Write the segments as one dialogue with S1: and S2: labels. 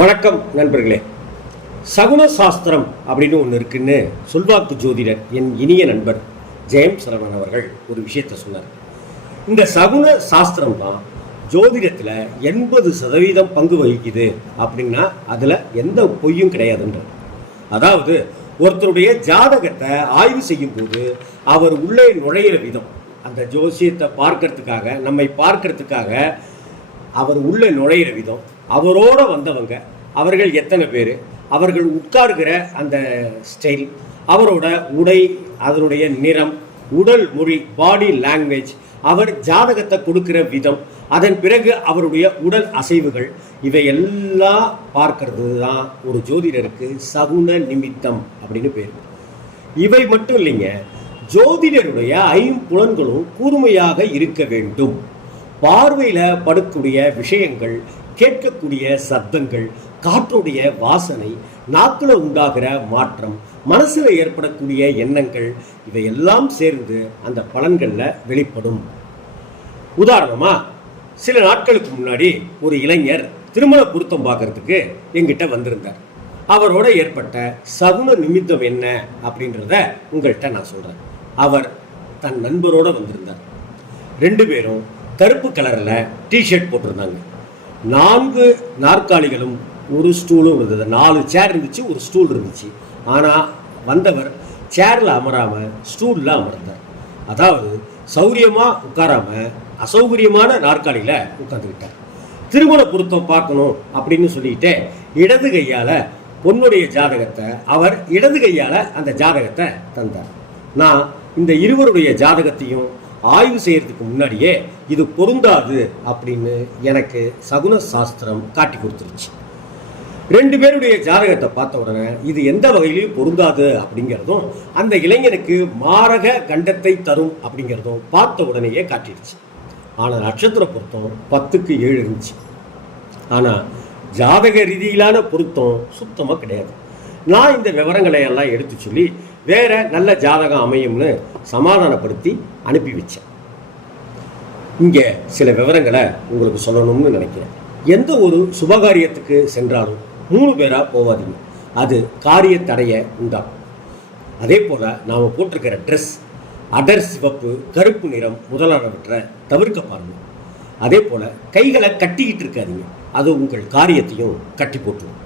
S1: வணக்கம் நண்பர்களே. சகுன சாஸ்திரம் அப்படின்னு ஒன்று இருக்குன்னு சொல்வாக்கு ஜோதிடர் என் இனிய நண்பர் ஜெயம் சரவணன் அவர்கள் ஒரு விஷயத்தை சொன்னார். இந்த சகுன சாஸ்திரம் தான் ஜோதிடத்தில் எண்பது சதவீதம் பங்கு வகிக்குது அப்படின்னா அதில் எந்த பொய்யும் கிடையாதுன்ற அதாவது ஒருத்தருடைய ஜாதகத்தை ஆய்வு செய்யும் போது அவர் உள்ளே நுழையிற விதம் அந்த ஜோசியத்தை பார்க்கறதுக்காக நம்மை பார்க்கறதுக்காக அவர் உள்ளே நுழையிற விதம் அவரோட வந்தவங்க அவர்கள் எத்தனை பேர் அவர்கள் உட்கார்கிற அந்த ஸ்டைல் அவரோட உடை அதனுடைய நிறம் உடல் மொழி பாடி லாங்குவேஜ் அவர் ஜாதகத்தை கொடுக்கிற விதம் அதன் பிறகு அவருடைய உடல் அசைவுகள் இவையெல்லாம் பார்க்கறது தான் ஒரு ஜோதிடருக்கு சகுன நிமித்தம் அப்படின்னு பேர். இவை மட்டும் இல்லைங்க ஜோதிடருடைய ஐம்புலன்களும் கூர்மையாக இருக்க வேண்டும். பார்வையில் படக்கூடிய விஷயங்கள் கேட்கக்கூடிய சப்தங்கள் காற்றுடைய வாசனை நாக்கில் உண்டாகிற மாற்றம் மனசில் ஏற்படக்கூடிய எண்ணங்கள் இவையெல்லாம் சேர்ந்து அந்த பலன்களில் வெளிப்படும். உதாரணமாக சில நாட்களுக்கு முன்னாடி ஒரு இளைஞர் திருமண பொருத்தம் பார்க்கறதுக்கு எங்கிட்ட வந்திருந்தார். அவரோட ஏற்பட்ட சகுன நிமித்தம் என்ன அப்படின்றத உங்கள்கிட்ட நான் சொல்கிறேன் அவர் தன் நண்பரோட வந்திருந்தார். ரெண்டு பேரும் கருப்பு கலரில் டிஷர்ட் போட்டிருந்தாங்க. நான்கு நாற்காலிகளும் ஒரு ஸ்டூலும் இருந்தது. நாலு சேர் இருந்துச்சு ஒரு ஸ்டூல் இருந்துச்சு. ஆனால் வந்தவர் சேரில் அமராமல் ஸ்டூலில் அமர்ந்தார். அதாவது சௌரியமாக உட்காராமல் அசௌகரியமான நாற்காலியில் உட்காந்துக்கிட்டார் திருமண பொருத்தம் பார்க்கணும் அப்படின்னு சொல்லிட்டு இடது கையால் பொண்ணுடைய ஜாதகத்தை அவர் இடது கையால் அந்த ஜாதகத்தை தந்தார். நான் இந்த இருவருடைய ஜாதகத்தையும் ஆய்வு செய்கிறதுக்கு முன்னாடியே இது பொருந்தாது அப்படின்னு எனக்கு சகுன சாஸ்திரம் காட்டி கொடுத்துருச்சு. ரெண்டு பேருடைய ஜாதகத்தை பார்த்த உடனே இது எந்த வகையிலையும் பொருந்தாது அப்படிங்கிறதும் அந்த இளைஞனுக்கு மாரக கண்டத்தை தரும் அப்படிங்கிறதும் பார்த்த உடனேயே காட்டிடுச்சு. ஆனால் நட்சத்திர பொருத்தம் பத்துக்கு ஏழு இருந்துச்சு. ஆனால் ஜாதக ரீதியிலான பொருத்தம் சுத்தமாக கிடையாது. நான் இந்த விவரங்களை எல்லாம் எடுத்து சொல்லி வேற நல்ல ஜாதகம் அமையும்னு சமாதானப்படுத்தி அனுப்பி வச்சேன். இங்கே சில விவரங்களை உங்களுக்கு சொல்லணும்னு நினைக்கிறேன். எந்த ஒரு சுபகாரியத்துக்கு சென்றாலும் மூணு பேராக போவாதீங்க. அது காரிய தடையை உண்டாகும் அதே போல் நாம் போட்டிருக்கிற ட்ரெஸ் அடர் சிவப்பு கருப்பு நிறம் முதலானவற்றை தவிர்க்க பாருங்கள் அதே போல் கைகளை கட்டிக்கிட்டு இருக்காதீங்க. அது உங்கள் காரியத்தையும் கட்டி போட்டுரும்.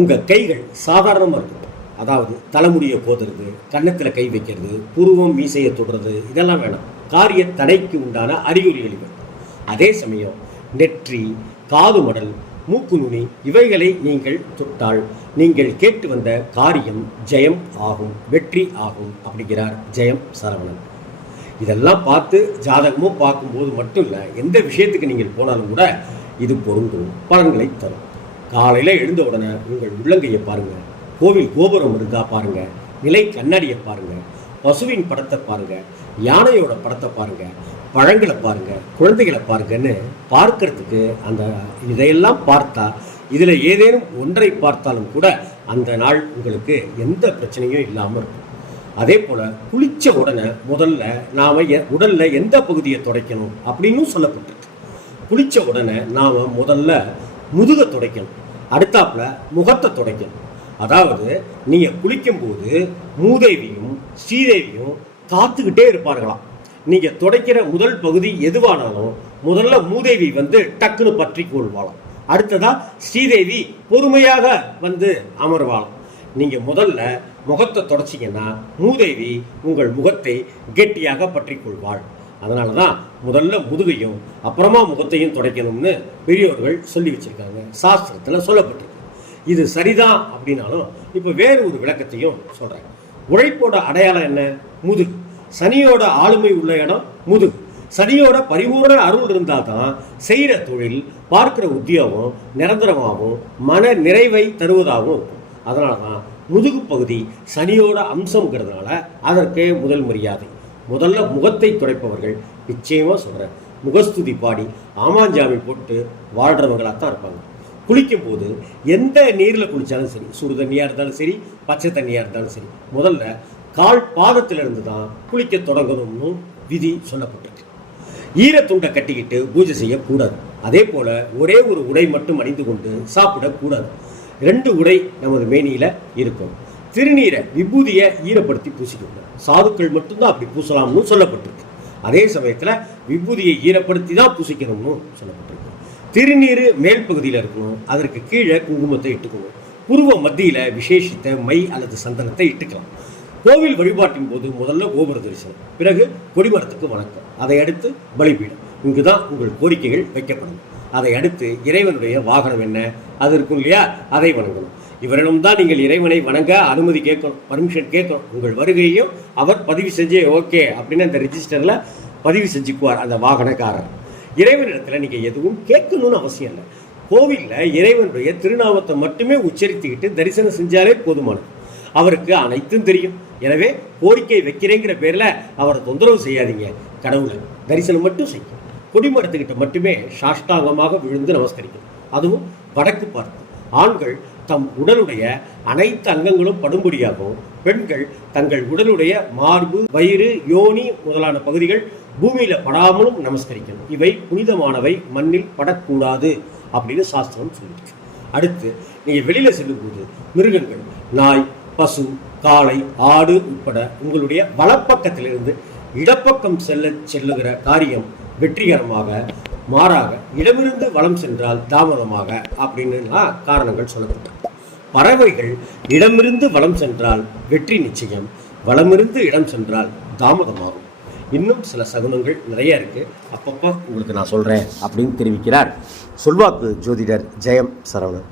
S1: உங்கள் கைகள் சாதாரணமாக இருக்கும். அதாவது தலைமுடியை கோதுறது கன்னத்தில் கை வைக்கிறது புருவம் மீசையை தொடுறது இதெல்லாம் வேணாம். காரிய தடைக்கு உண்டான அறிகுறிகள் இவை. அதே சமயம் நெற்றி காது மடல் மூக்கு நுனி இவைகளை நீங்கள் தொட்டால் நீங்கள் கேட்டு வந்த காரியம் ஜெயம் ஆகும் வெற்றி ஆகும் அப்படிங்கிறார் ஜெயம் சரவணன். இதெல்லாம் பார்த்து ஜாதகமும் பார்க்கும்போது மட்டும் இல்லை எந்த விஷயத்துக்கு நீங்கள் போனாலும் கூட இது பொருந்தும் பலன்களை தரும். காலையில் எழுந்த உடனே உங்கள் உள்ளங்கையை பாருங்கள் கோவில் கோபுரம் இருக்கா பாருங்கள் நிலை கண்ணாடியை பாருங்கள் பசுவின் படத்தை பாருங்க. யானையோட படத்தை பாருங்கள் பழங்களை பாருங்க. குழந்தைகளை பாருங்கன்னு பார்க்கறதுக்கு அந்த இதையெல்லாம் பார்த்தா இதில் ஏதேனும் ஒன்றை பார்த்தாலும் கூட அந்த நாள் உங்களுக்கு எந்த பிரச்சனையும் இல்லாமல் இருக்கும். அதே போல் குளித்த உடனே முதல்ல நாம் உடலில் எந்த பகுதியை துடைக்கணும் அப்படின்னு சொல்லப்பட்டிருக்கு. குளித்த உடனே நாம் முதல்ல முதுகை துடைக்கணும். அடுத்தாப்புல முகத்தை துடைக்கணும். அதாவது நீங்கள் குளிக்கும்போது மூதேவியும் ஸ்ரீதேவியும் காத்துக்கிட்டே இருப்பார்களாம். நீங்கள் துடைக்கிற முதல் பகுதி எதுவானாலும் முதல்ல மூதேவி வந்து டக்குன்னு பற்றி கொள்வாளாம். அடுத்ததாக ஸ்ரீதேவி பொறுமையாக வந்து அமர்வாளாம். நீங்கள் முதல்ல முகத்தை தொடச்சிங்கன்னா மூதேவி உங்கள் முகத்தை கெட்டியாக பற்றி கொள்வாள். அதனால தான் முதல்ல முதுகையும் அப்புறமா முகத்தையும் துடைக்கணும்னு பெரியோர்கள் சொல்லி வச்சுருக்காங்க. சாஸ்திரத்தில் சொல்லப்பட்டிருக்கு. இது சரிதான் அப்படின்னாலும் இப்போ வேறு ஒரு விளக்கத்தையும் சொல்கிறேன் உழைப்போட அடையாளம் என்ன? முதுகு. சனியோட ஆளுமை உள்ள இடம் முதுகு. சனியோட பரிபூர்ண அருள் இருந்தால் தான் செய்கிற தொழில் பார்க்குற உத்தியோகம் நிரந்தரமாகவும் மன நிறைவை தருவதாகவும் இருக்கும். அதனால தான் முதுகு பகுதி சனியோட அம்சம்ங்கிறதுனால அதற்கே முதல் மரியாதை. முதல்ல முகத்தை துடைப்பவர்கள் நிச்சயமாக சொல்கிறேன் முகஸ்துதி பாடி ஆமாஞ்சாமி போட்டு வாழ்கிறவங்களாக தான் இருப்பாங்க. குளிக்கும்போது எந்த நீரில் குளித்தாலும் சரி சுடு தண்ணியாக இருந்தாலும் சரி பச்சை தண்ணியாக இருந்தாலும் சரி முதல்ல கால் பாதத்திலிருந்து தான் குளிக்க தொடங்கணும்னு விதி சொல்லப்பட்டிருக்கு. ஈரத்துண்டை கட்டிக்கிட்டு பூஜை செய்யக்கூடாது. அதே போல் ஒரே ஒரு உடை மட்டும் அணிந்து கொண்டு சாப்பிடக்கூடாது. ரெண்டு உடை நமது மேனியில் இருக்கும். திருநீரை விபூதியை ஈரப்படுத்தி பூசிக்கணும் சாதுக்கள் மட்டும்தான் அப்படி பூசலாம்னு சொல்லப்பட்டிருக்கு. அதே சமயத்தில் விபூதியை ஈரப்படுத்தி தான் பூசிக்கணும்னு சொல்லப்பட்டிருக்கு. திருநீர் மேல் பகுதியில் இருக்கணும். அதற்கு கீழே குங்குமத்தை இட்டுக்கணும். புருவ மத்தியில் விசேஷித்த மை அல்லது சந்தனத்தை இட்டுக்கலாம். கோவில் வழிபாட்டின் போது முதல்ல கோபுர தரிசனம் பிறகு கொடிமரத்துக்கு வணக்கம். அதை அடுத்து பலிபீடம். இங்கு தான் உங்கள் கோரிக்கைகள் வைக்கப்படும். அதை அடுத்து இறைவனுடைய வாகனம் என்ன? அது இருக்கும் இல்லையா? அதை வணங்கணும். இவரிடம் தான் நீங்கள் இறைவனை வணங்க அனுமதி கேட்கணும் பர்மிஷன் கேட்கணும். உங்கள் வருகையும் அவர் பதிவு செஞ்சு ஓகே அப்படின்னு அந்த ரிஜிஸ்டரில் பதிவு செஞ்சுக்குவார் அந்த வாகனக்காரர். இறைவனிடத்தில் நீங்கள் எதுவும் கேட்கணும்னு அவசியம் இல்லை. கோவிலில் இறைவனுடைய திருநாமத்தை மட்டுமே உச்சரித்துக்கிட்டு தரிசனம் செஞ்சாலே போதுமானது. அவருக்கு அனைத்தும் தெரியும். எனவே கோரிக்கை வைக்கிறேங்கிற பேரில் அவரை தொந்தரவு செய்யாதீங்க கடவுளை. தரிசனம் மட்டும் செய்யும். கொடிமரத்துக்கிட்ட மட்டுமே சாஷ்டாங்கமாக விழுந்து நமஸ்கரிக்கும் அதுவும் வடக்கு பார்த்து. ஆண்கள் தம் உடலுடைய அனைத்து அங்கங்களும் படும்படியாகவும் பெண்கள் தங்கள் உடலுடைய மார்பு வயிறு யோனி முதலான பகுதிகள் பூமியில படாமலும் நமஸ்கரிக்கணும். இவை புனிதமானவை மண்ணில் படக்கூடாது அப்படின்னு சாஸ்திரம் சொல்லியிருக்கு. அடுத்து நீங்கள் வெளியில் செல்லும்போது மிருகங்கள் நாய் பசு காளை ஆடு உட்பட உங்களுடைய வலப்பக்கத்திலிருந்து இடப்பக்கம் செல்ல செல்லுகிற காரியம் வெற்றிகரமாக மாறாக இடமிருந்து வளம் சென்றால் தாமதமாக அப்படின்னுலாம் காரணங்கள் சொல்லப்பட்டிருக்கு. பறவைகள் இடமிருந்து வளம் சென்றால் வெற்றி நிச்சயம் வளமிருந்து இடம் சென்றால் தாமதமாகும். இன்னும் சில சகுனங்கள் நிறைய இருக்கு. அப்பப்போ உங்களுக்கு நான் சொல்றேன் அப்படின்னு தெரிவிக்கிறார். சொல்வாக்கு ஜோதிடர் ஜெயம் சரவணன்.